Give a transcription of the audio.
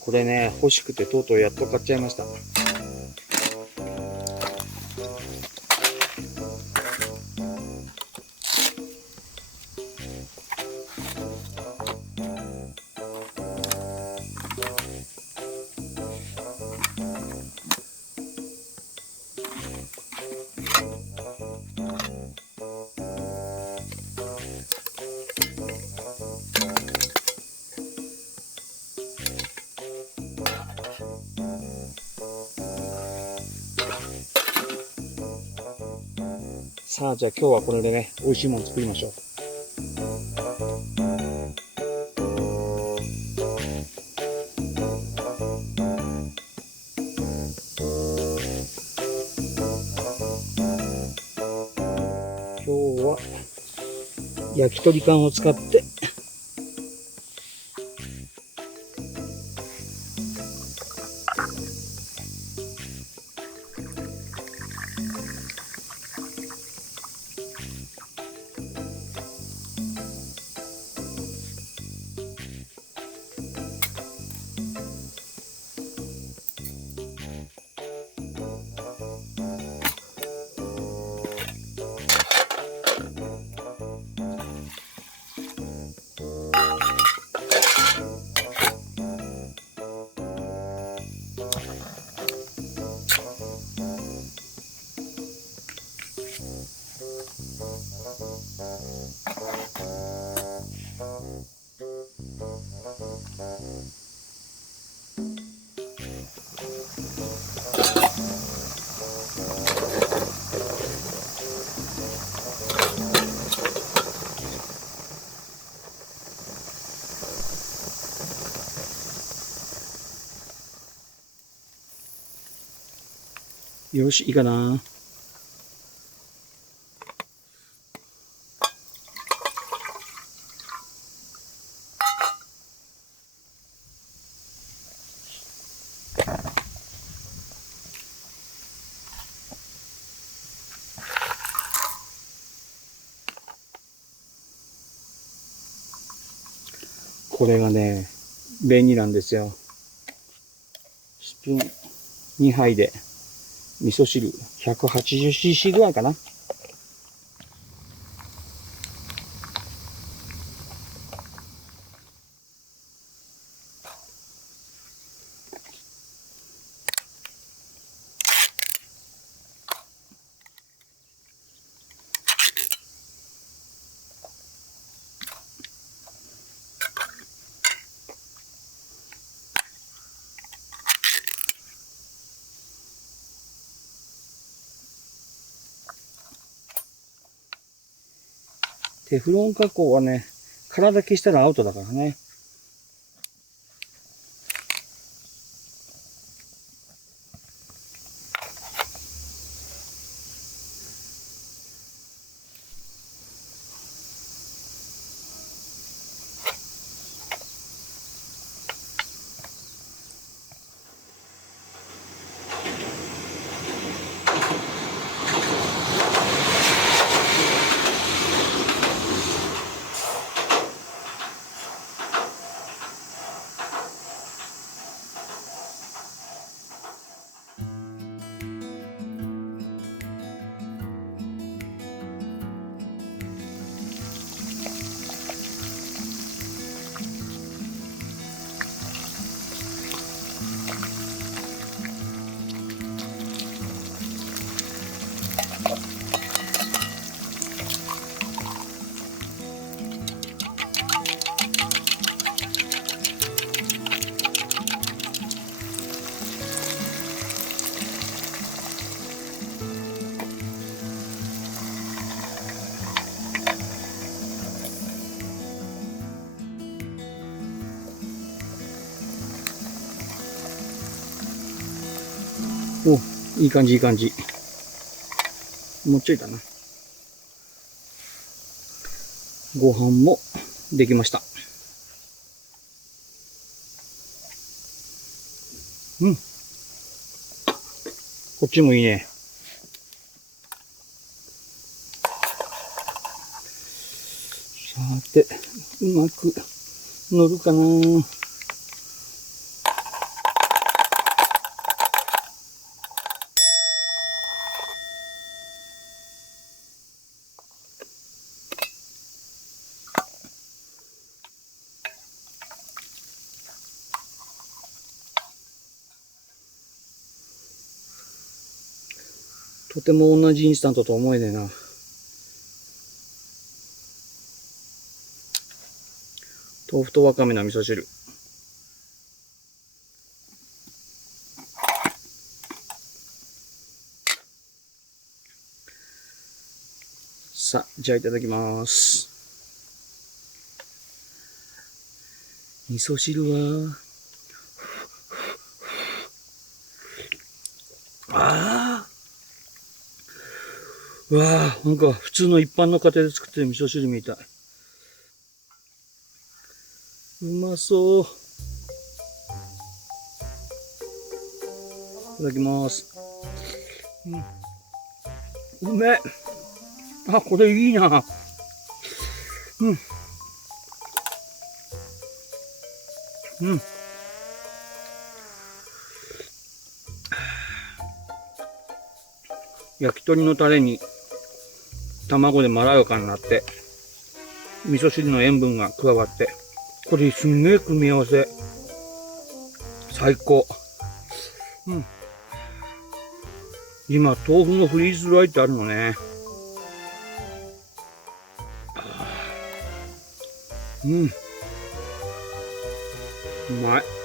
これね、欲しくてとうとうやっと買っちゃいました。さあ、じゃあ今日はこれでね、美味しいもの作りましょう。今日は焼き鳥缶を使ってよし、いいかな。これがね、便利なんですよ。スプーン2杯で味噌汁 180cc ぐらいかな。テフロン加工はね、体消したらアウトだからね。お、いい感じいい感じ。もうちょいだな。ご飯もできました。うん。こっちもいいね。さて、うまく乗るかな。とても同じインスタントと思えねえな。豆腐とわかめの味噌汁。さあ、じゃあいただきます。味噌汁は、うわあ、なんか普通の一般の家庭で作ってる味噌汁みたい。うまそう。いただきます。うめえ。あ、これいいな。うん。うん。焼き鳥のタレに卵でまろやかになって、味噌汁の塩分が加わって、これすんげえ組み合わせ。最高。うん。今、豆腐のフリーズドライってあるのね。うん。うまい。